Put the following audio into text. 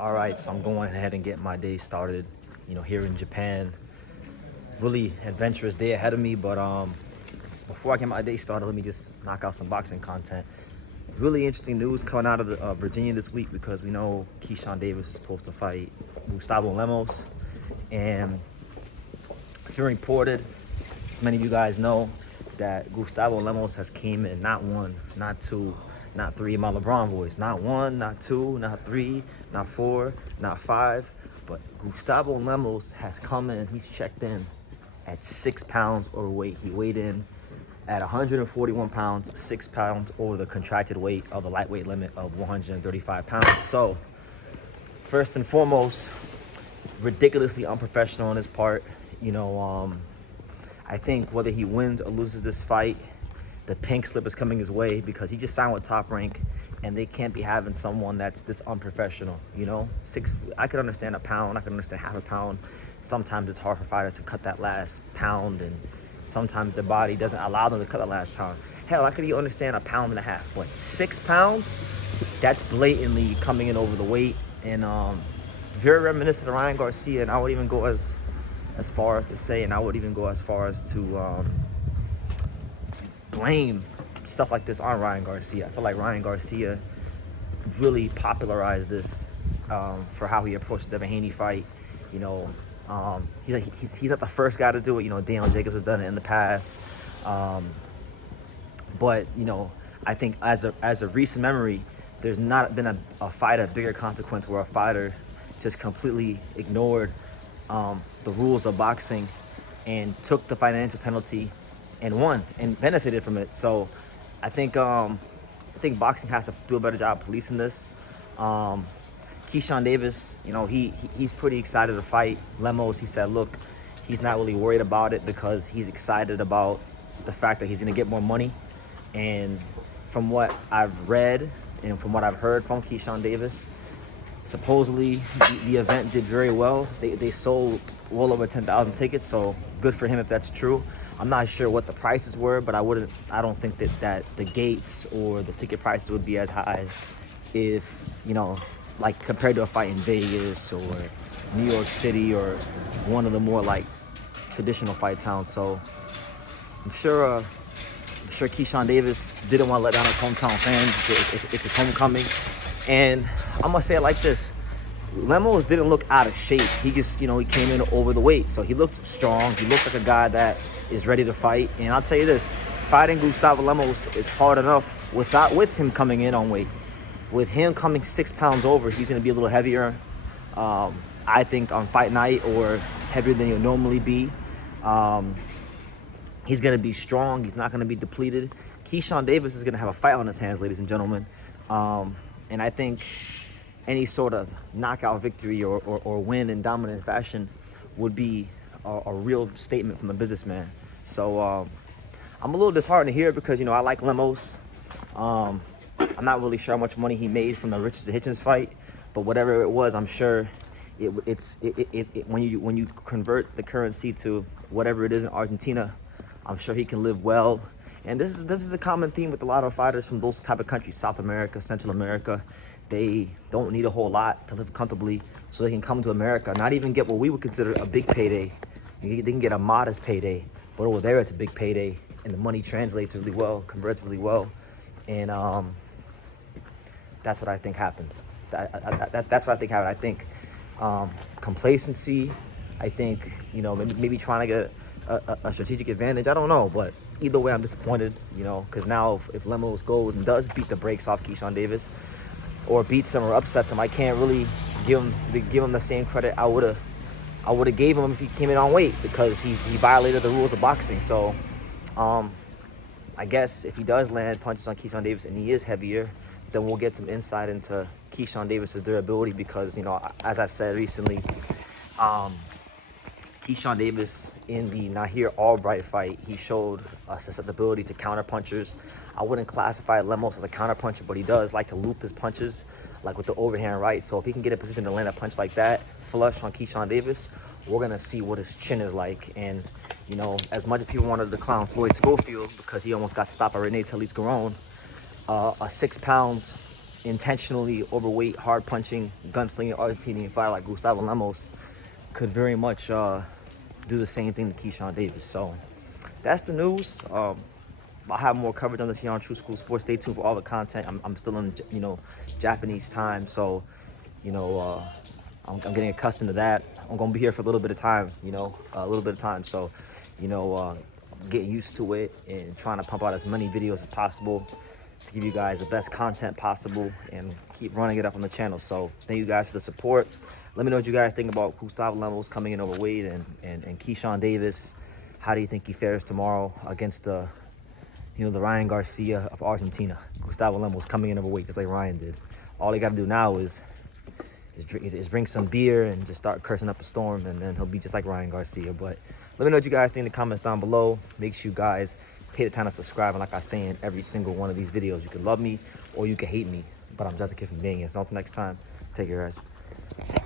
All right, so I'm going ahead and get my day started. Here in Japan, really adventurous day ahead of me. But before I get my day started, let me just knock out some boxing content. Really interesting news coming out of Virginia this week because we know Keyshawn Davis is supposed to fight Gustavo Lemos, and it's been reported. Many of you guys know that Gustavo Lemos has came in not one, not two, not three, my LeBron voice. Not one, not two, not three, not four, not five. But Gustavo Lemos has come in, he's checked in at 6 pounds overweight. He weighed in at 141 pounds, 6 pounds over the contracted weight of the lightweight limit of 135 pounds. So, first and foremost, ridiculously unprofessional on his part. I think whether he wins or loses this fight, the pink slip is coming his way because he just signed with Top Rank, and they can't be having someone that's this unprofessional. I could understand a pound, I could understand half a pound. Sometimes it's hard for fighters to cut that last pound, and sometimes their body doesn't allow them to cut that last pound. Hell, I could even understand a pound and a half, but 6 pounds, that's blatantly coming in over the weight, and very reminiscent of Ryan Garcia. And I would even go as far as to say, and I would even go as far as to blame stuff like this on Ryan Garcia. I feel like Ryan Garcia really popularized this for how he approached the Devin Haney fight. He's not the first guy to do it. Daniel Jacobs has done it in the past. But I think as a recent memory, there's not been a fight of bigger consequence where a fighter just completely ignored the rules of boxing and took the financial penalty and won and benefited from it. So I think boxing has to do a better job policing this. Keyshawn Davis, he's pretty excited to fight Lemos. He said, look, he's not really worried about it because he's excited about the fact that he's going to get more money. And from what I've read and from what I've heard from Keyshawn Davis, supposedly the event did very well. They sold well over 10,000 tickets, so good for him if that's true. I'm not sure what the prices were, but I don't think that the gates or the ticket prices would be as high if, like compared to a fight in Vegas or New York City or one of the more like traditional fight towns. So I'm sure Keyshawn Davis didn't want to let down his hometown fans. It's his homecoming. And I'm going to say it like this. Lemos didn't look out of shape. He just, he came in over the weight. So he looked strong. He looked like a guy that is ready to fight. And I'll tell you this, fighting Gustavo Lemos is hard enough with him coming in on weight. With him coming 6 pounds over, he's going to be a little heavier, I think, on fight night, or heavier than he'll normally be. He's going to be strong. He's not going to be depleted. Keyshawn Davis is going to have a fight on his hands, ladies and gentlemen. And I think any sort of knockout victory or win in dominant fashion would be a real statement from a businessman. So I'm a little disheartened to hear because, I like Lemos. I'm not really sure how much money he made from the Richards and Hitchens fight, but whatever it was, I'm sure when you convert the currency to whatever it is in Argentina, I'm sure he can live well. And this is a common theme with a lot of fighters from those type of countries, South America, Central America. They don't need a whole lot to live comfortably, so they can come to America, not even get what we would consider a big payday. They can get a modest payday, but over there it's a big payday, and the money translates really well, converts really well, and that's what I think happened. That's what I think happened. I think complacency. I think maybe trying to get a strategic advantage. I don't know, but either way, I'm disappointed. Because now if Lemos goes and does beat the brakes off Keyshawn Davis, or beats him or upsets him, I can't really give him the same credit I would have gave him if he came in on weight, because he violated the rules of boxing. So I guess if he does land punches on Keyshawn Davis and he is heavier, then we'll get some insight into Keyshawn Davis's durability, because as I said recently, Keyshawn Davis in the Nahir Albright fight, he showed a susceptibility to counter punchers. I wouldn't classify Lemos as a counter puncher, but he does like to loop his punches, like with the overhand right. So if he can get in a position to land a punch like that, flush on Keyshawn Davis, we're gonna see what his chin is like. And as much as people wanted to clown Floyd Schofield because he almost got stopped by Rene Talise Garon, a 6 pounds intentionally overweight, hard punching, gunslinging Argentinian fighter like Gustavo Lemos could very much do the same thing to Keyshawn Davis. So that's the news. I'll have more coverage on this here on True School Sports. Stay tuned for all the content. I'm still in, Japanese time, so, I'm getting accustomed to that. I'm gonna be here for a little bit of time, So, get used to it and trying to pump out as many videos as possible to give you guys the best content possible and keep running it up on the channel. So thank you guys for the support. Let me know what you guys think about Gustavo Lemos coming in overweight and Keyshawn Davis. How do you think he fares tomorrow against the Ryan Garcia of Argentina? Gustavo Lemos coming in overweight just like Ryan did. All he got to do now is drink some beer and just start cursing up a storm, and then he'll be just like Ryan Garcia. But let me know what you guys think in the comments down below. Make sure you guys pay the time to subscribe. And like I say in every single one of these videos, you can love me or you can hate me, but I'm just a kid from Vegas. So until next time, take care, guys.